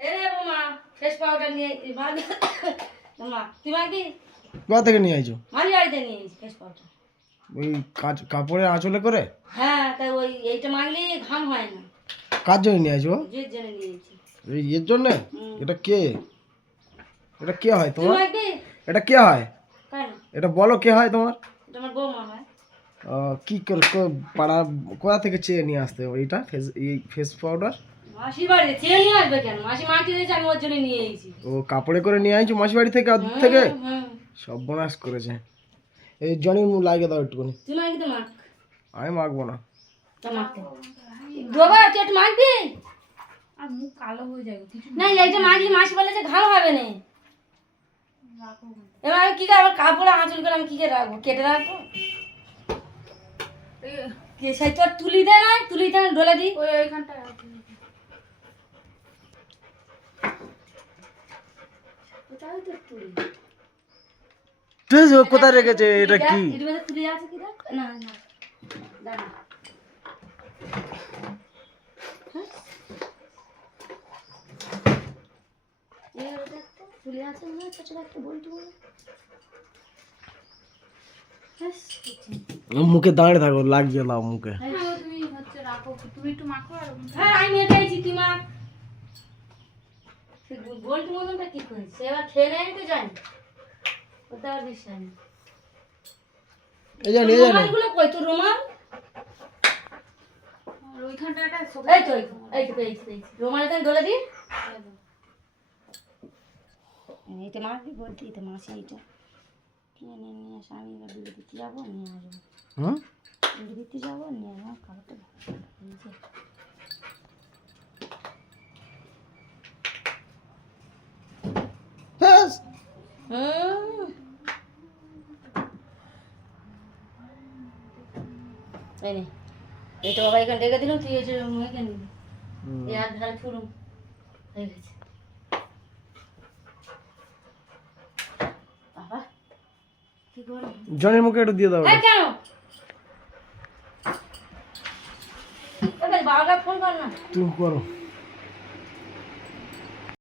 এরে বোমা face powder নিয়ে মা তুই মাগি কোথা থেকে নিয়ে আইছো? মালি বাড়িতে নিয়ে এসেছি ফেস পাউডার। ওই কাপড়ের আঁচলে করে? হ্যাঁ তাই ওই এইটা মাগলে ঘাম হয় না। কার জন্য নিয়ে আইছো? জুয়ের জন্য নিয়ে এসেছি। এই এর জন্য? এটা কে? এটা কে হয় তুই তোমার? মাগবি এটা কে হয়? কেন? এটা বলো কে হয় তোমার? এটা আমার বৌমা হয়। কি পাড়া কোথা থেকে চেয়ে নিয়ে আসতে হবে এইটা এই ফেস পাউডার? মাসি বাড়িতে চেয়ে নিয়ে আসবে কেন? মাসি মাটি দিয়েছে আমি ওর জন্য নিয়ে এসেছি। ও কাপড়ে করে নিয়ে আইছো মাসি বাড়ি থেকে দূর থেকে? হুম সর্বনাশ করেছে। এই জনির মুখ লাগিয়ে দাও একটুখানি। তুই মাগবি তো মাগ। আমি মাখবো না। তো মাগতে বাবা তুই একটু মাগবি? আর মুখ কালো হয়ে যাবে কিছু না এইটা মাগলি মাসি বলে যে ঘাম হবে না। এবার আমি কি করবো? কাপড়ে আঁচল করে আমি কি করে রাখবো? কেটে রাখবো? সেই তোর তুলি দে না, তুলি দে ডলে দিই। ওই ওইখানটা কোথায় তোর তুলি? তুই কোথায় রেখেছে এটা কি? এর মধ্যে তুলি আছে কি দেখ? না না দাঁড়া। হ্যাঁ? এবার দেখ তো, তুলি আছে না? ছোট একটা বলটু বলে। হ্যাঁ, মুখে দাঁড়িয়ে থাকো লাগিয়ে দাও মুখে। তুমি হচ্ছে রাখো তুমি একটু মাখো আর হ্যাঁ আমি এটাইছি তুই মা। সে বলটু মতনটা কি করেছে? এবার খেয়ে নেয় তো জানি। ওটা আর বিষয় না। এই জানি এই জানি। রুমালগুলো কই তোর রুমাল? আর ওইখানটা একটা এই তো এই তো পেয়েছি। রুমালটা ধরে দিই। এইটা মারবি বলতে এটা মাসি এইটা কিনে নিয়ে আসে। আমি এবার বিড়ি দিতে যাবো নিয়ে আসবো। হুম? বিড়ি দিতে যাবো নিয়ে আসবো খাবারটা নিচে। ব্যাস। এই নে এইটা বাবা এখানে রেখে দিলাম তুই এসে মেখে নিবি। এই হাত ধারে ছুড়ুম হয়ে গেছে। বাবা কি করবো? জনির মুখে একটু দিয়ে দাও। এই কেন? এবার বাবাকে ফোন কর না। তুমি করো।